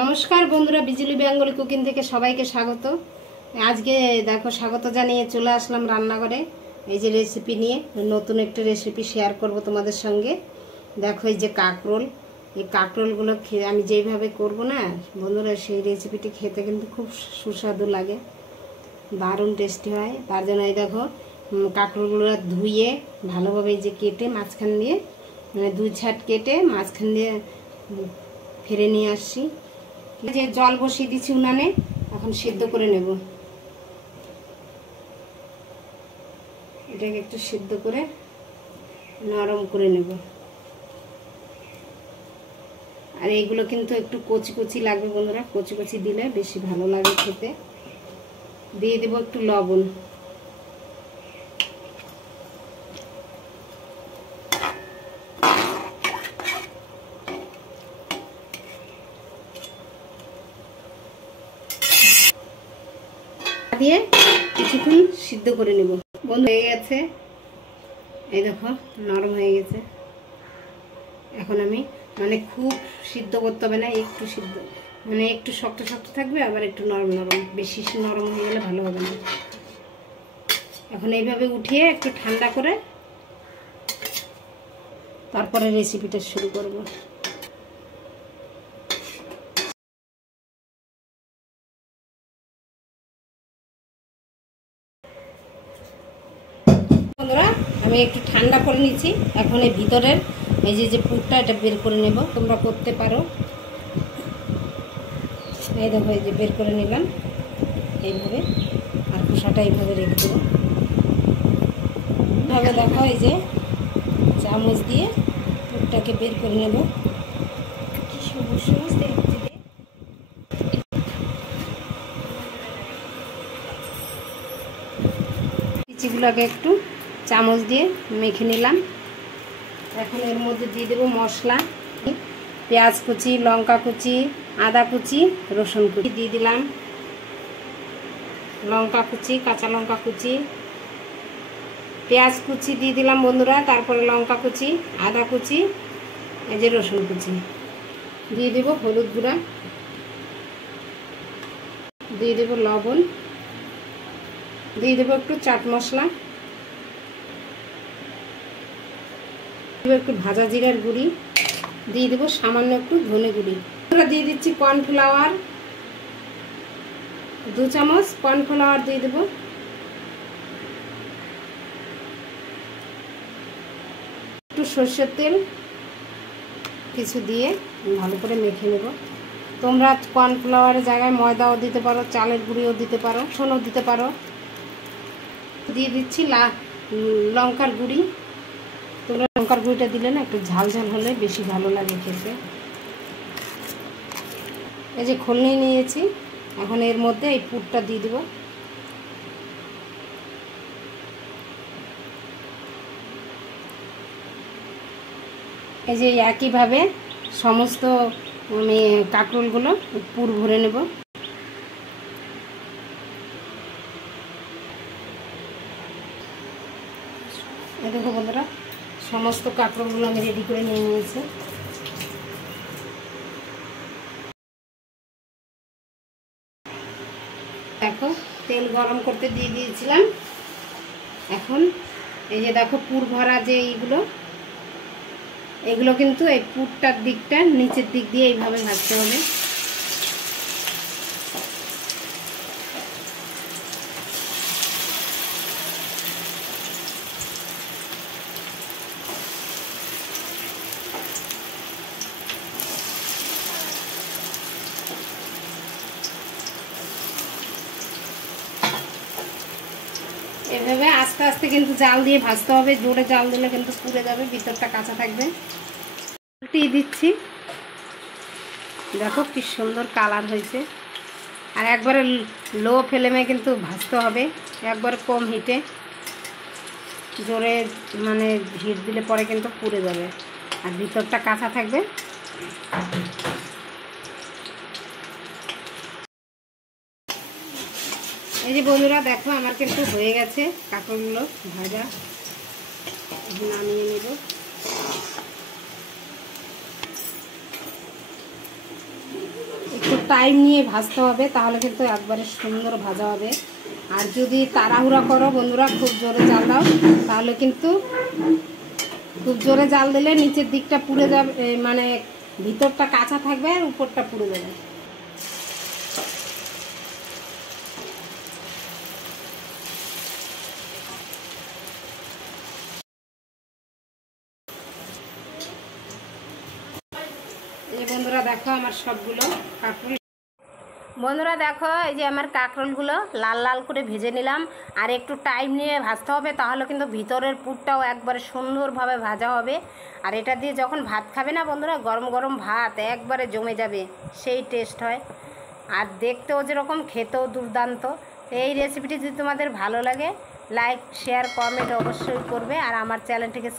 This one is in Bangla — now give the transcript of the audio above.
নমস্কার বন্ধুরা, বিজলি বেঙ্গলি কুকিং থেকে সবাইকে স্বাগত। আজকে দেখো স্বাগত জানিয়ে চলে আসলাম রান্নাঘরে। এই যে রেসিপি নিয়ে নতুন একটা রেসিপি শেয়ার করব তোমাদের সঙ্গে। দেখো এই যে কাঁকরোল, এই কাঁকরোলগুলো খেয়ে আমি যেইভাবে করব না বন্ধুরা, সেই রেসিপিটি খেতে কিন্তু খুব সুস্বাদু লাগে, দারুণ টেস্টি হয়। তার জন্য এই দেখো কাঁকরোলগুলো ধুয়ে ভালোভাবে এই যে কেটে মাঝখান দিয়ে মানে দুই ছাট কেটে মাঝখান দিয়ে ফেরে নিয়ে আসছি। যে জল বসিয়ে দিচ্ছি উনানে, এখন সিদ্ধ করে নেব। এটাকে একটু সিদ্ধ করে নরম করে নেব। আর এইগুলো কিন্তু একটু কচি কচি লাগবে বন্ধুরা, কচি কচি দিলে বেশি ভালো লাগে খেতে। দিয়ে দেব একটু লবণ। দিয়ে কিছুক্ষণ সিদ্ধ করে নেব। বন্ধু হয়ে গেছে, এই দেখো নরম হয়ে গেছে। এখন আমি মানে খুব সিদ্ধ করতে হবে না, একটু সিদ্ধ মানে একটু শক্ত শক্ত থাকবে, আবার একটু নরম নরম, বেশি নরম হয়ে গেলে ভালো হবে না। এখন এইভাবে উঠিয়ে একটু ঠান্ডা করে তারপরে রেসিপিটা শুরু করব। বন্ধুরা আমি একটু ঠান্ডা করে নিচ্ছি। এখন এই ভিতরের এই যে পুরটা এটা বের করে নেব, তোমরা করতে পারো। এই দেখো এই যে বের করে নিলাম এইভাবে, আর খোসাটা এইভাবে রেখে দেবো। এইভাবে দেখো এই যে চামচ দিয়ে পুরটাকে বের করে নেব। লিচিগুলোকে একটু চামচ দিয়ে মেখে নিলাম। এখন এর মধ্যে দিয়ে দেবো মশলা, পেঁয়াজ কুচি, লঙ্কা কুচি, আদা কুচি, রসুন কুচি দিয়ে দিলাম, লঙ্কা কুচি, কাঁচা লঙ্কা কুচি, পেঁয়াজ কুচি দিয়ে দিলাম বন্ধুরা, তারপরে লঙ্কা কুচি, আদা কুচি, এই যে রসুন কুচি দিয়ে দেব, হলুদ গুঁড়া দিয়ে দেব, লবণ দিয়ে দেবো, একটু চাট মশলা দেবো, একটু ভাজা জিরার গুঁড়ি দিয়ে দেবো, সামান্য একটু ধনে গুঁড়ি দিয়ে দিচ্ছি, কর্নফ্লাওয়ার 2 চামচ কর্নফ্লাওয়ার দিয়ে দেবো, একটু সরষের তেল কিছু দিয়ে ভালো করে মেখে নেব। তোমরা কর্নফ্লাওয়ারের জায়গায় ময়দাও দিতে পারো, চালের গুঁড়িও দিতে পারো, সোনও দিতে পারো। দিয়ে দিচ্ছি লঙ্কার গুঁড়ি। তোমরা লঙ্কার গুঁড়িটা দিলে না একটু ঝাল ঝাল হলে বেশি ভালো লাগে খেতে। এই যে খোল নিয়ে নিয়েছি, এখন এর মধ্যে এই পুরটা দিয়ে দেবো। এই যে একইভাবে সমস্ত আমি কাঁকরোলগুলো পুর ভরে নেব। এই দেখো বন্ধুরা, সমস্ত কাঁকরোলগুলো আমি রেডি করে নিয়ে নিয়েছি। দেখো তেল গরম করতে দিয়ে দিয়েছিলাম। এখন এই যে দেখো পুর ভরা যে এগুলো কিন্তু এই পুরটার দিকটা নিচের দিক দিয়ে এইভাবে ভাজতে হবে। এভাবে আস্তে আস্তে কিন্তু জাল দিয়ে ভাজতে হবে, জোরে জাল দিলে কিন্তু পুড়ে যাবে, ভিতরটা কাঁচা থাকবে। উল্টিয়ে দিচ্ছি, দেখো কি সুন্দর কালার হয়েছে। আর একবারে লো ফ্লেমে কিন্তু ভাজতে হবে, একবার কম হিটে। জোরে মানে হিট দিলে পরে কিন্তু পুড়ে যাবে আর ভিতরটা কাঁচা থাকবে। এই যে বন্ধুরা দেখো আমার কিন্তু হয়ে গেছে কাঁকরোলগুলো ভাজা, নামিয়ে নেব। একটু টাইম নিয়ে ভাজতে হবে, তাহলে কিন্তু একবারে সুন্দর ভাজা হবে। আর যদি তাড়াহুড়া করো বন্ধুরা, খুব জোরে জাল দাও, তাহলে কিন্তু খুব জোরে জাল দিলে নিচের দিকটা পুড়ে যাবে, মানে ভিতরটা কাঁচা থাকবে আর উপরটা পুড়ে যাবে। এই বন্ধুরা দেখো আমার সবগুলো কাঁকরোল, বন্ধুরা দেখো এই যে আমার কাঁকরোলগুলো লাল লাল করে ভেজে নিলাম। আর একটু টাইম নিয়ে ভাজতে হবে, তাহলে কিন্তু ভিতরের পুরটাও একবারে সুন্দরভাবে ভাজা হবে। আর এটা দিয়ে যখন ভাত খাবে না বন্ধুরা, গরম গরম ভাত একবারে জমে যাবে, সেই টেস্ট হয়। আর দেখতেও যেরকম, খেতেও দুর্দান্ত। এই রেসিপিটি যদি তোমাদের ভালো লাগে, লাইক শেয়ার কমেন্ট অবশ্যই করবে। আর আমার চ্যানেলটিকে